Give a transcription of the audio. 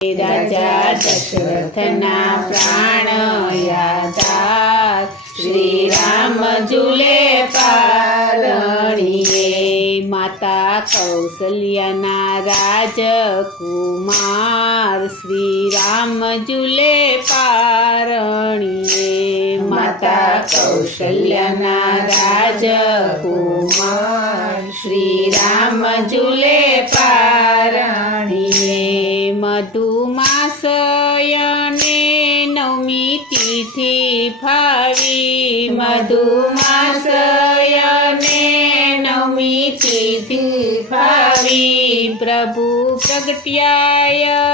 રાજા દશરથના પ્રાણ યાદા શ્રી રામ ઝૂલે પારણીએ માતા કૌશલ્યાના રાજકુમાર શ્રી રામ ઝૂલે પારણીએ માતા કૌશલ્યાના રાજકુમાર શ્રી રામ ઝૂલે પારણીએ મધુમાસયને નવમી તિથિ ફાવી મધુમાસયને નવમી તિથિ ફાવી પ્રભુ પ્રગટ્યાયો